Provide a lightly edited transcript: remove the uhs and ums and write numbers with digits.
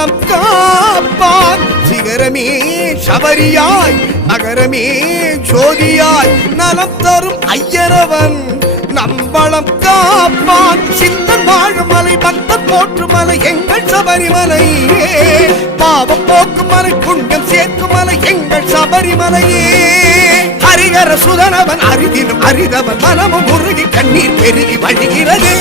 நம்பளம் காப்பான் சிகரமே சபரியாய் நகரமே ஜோதியாய் நலம் தரும் ஐயரவன் நம்பளம் காப்பான் சித்தன் வாழும் மலை பக்தன் போற்றும் மலை எங்கள் சபரிமலை பாவம் போக்கும் மலை புண்ணியம் சேர்க்கும் மலை எங்கள் சபரிமலையே ஹரிகர சுதனவன் அரிதிலும் அரிதவன் மனமும் முருகி கண்ணீர் பெருகி வழிகிறது